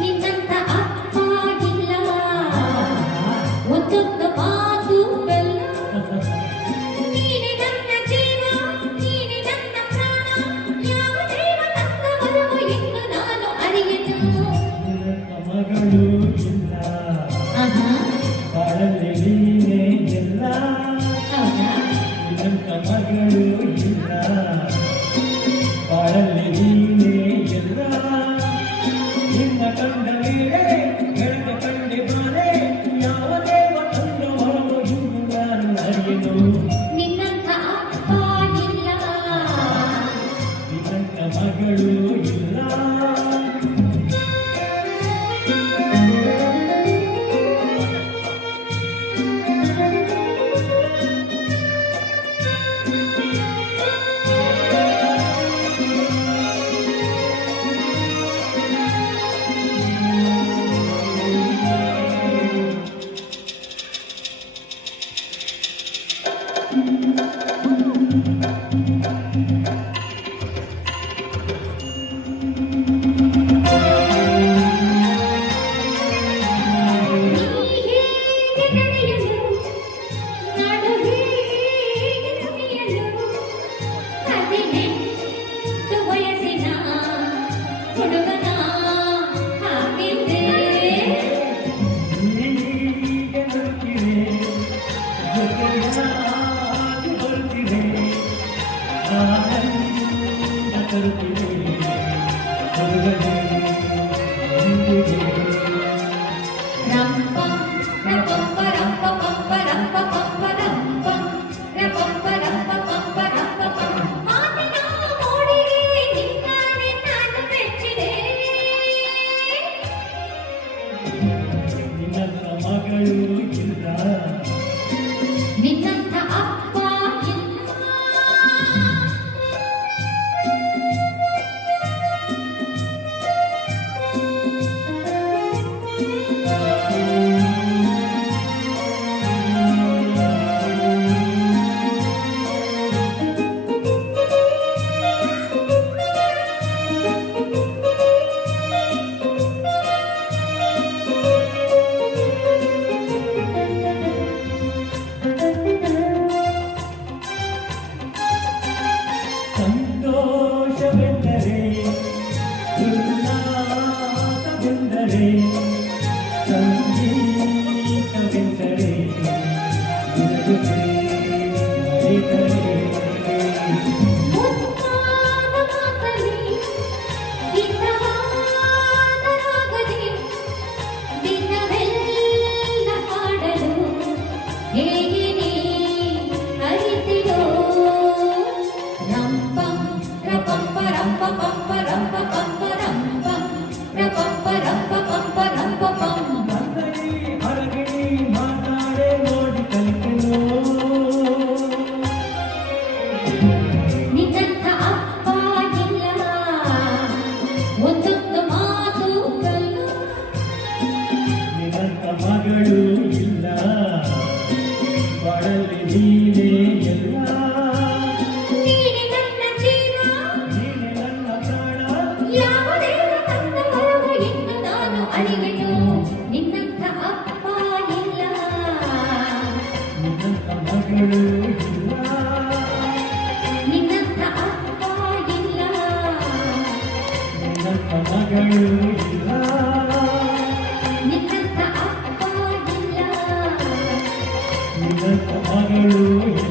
ನಿನ್ನಂತ ಅಪ್ಪ ಇಲ್ಲ ಒಂದೊಂದು ಮಾತು ಬೆಲ್ಲ ನೀನೆ ನನ್ನ ಜೀವ ನೀನೆ ನನ್ನ ಪ್ರಾಣ ಯಾವ ದೇವ ತಂದವರವು ಎಂದು ನಾನು ಅರಿಯೆನು ಮಗಳು ಇಲ್ಲ ಬಾಳಲ್ಲಿ ನೀನೇ ಎಲ್ಲ ನಿನ್ನಂತ ಮಗಳು ಇಲ್ಲ ಬಾಳಲ್ಲಿ ನೀನೇ ಎಲ್ಲ ನಿನ್ನ ಕಂಡ ಮೇಲೆ ಬೆಳಕ ಕಂಡೆ ಬಾರೆ ಯಾವ ದೇವ ತಂದವರವು ಎಂದು ನಾನು ಅರಿಯೆನು ನಿನ್ನಂತ ಅಪ್ಪ ಇಲ್ಲ ನಿನ್ನಂತ ಮಗಳು ಇಲ್ಲ ನಿನ್ನಂತ ಅಪ್ಪ ಇಲ್ಲ ಸಂತೋಷವೆಂದರೆ ಉಲ್ಲಾಸವೆಂದರೆ ಸಂಗೀತವೆಂದರೆ ಮುತ್ತಾದ ಮಾತಲಿ ಹಿತವಾದ ರಾಗದಿ ದಿನವೆಲ್ಲ ಹಾಡಲು ಹೇಗೆ ನೀ ಅರಿತಿರೋ ರಂಪಂ ರಪಂಪ ರಂಪ ಪಂಪ ರಂಪ ಪಂಪ ರಂಪಂ ರಪಂಪ ರಂಪ ಪಂಪ ರಂಪ ಪಂ ಹೊರಗಡೆ ಮಾತಾಡೆ ನೋಡಿ ಕಲಿತೆನೋ ನಿನ್ನಂತ ಅಪ್ಪ ಇಲ್ಲ ಒಂದೊಂದು ಮಾತು ಕಲ್ಲು ನಿನ್ನಂತ ಮಗಳು ಇಲ್ಲ ಬಾಳಲ್ಲಿ ನೀನೇ ಎಲ್ಲ ನೀನೆ ನನ್ನ ಜೀವ ನೀನೆ ನನ್ನ ಪ್ರಾಣ ಯಾವ ದೇವ ತಂದವರವು ಎಂದು ನಾನು ಅರಿವೆನು ನಿನ್ನಂತ ಅಪ್ಪ ಇಲ್ಲ ನಿನ್ನಂತ ಮಗಳು ಇಲ್ಲ ನಿನ್ನಂತ ಅಪ್ಪ ಇಲ್ಲ ನಿನ್ನಂತ ಮಗಳು ಇಲ್ಲ ನಿನ್ನಂತ ಅಪ್ಪ ಇಲ್ಲ ನಿನ್ನಂತ ಮಗಳು ಇಲ್ಲ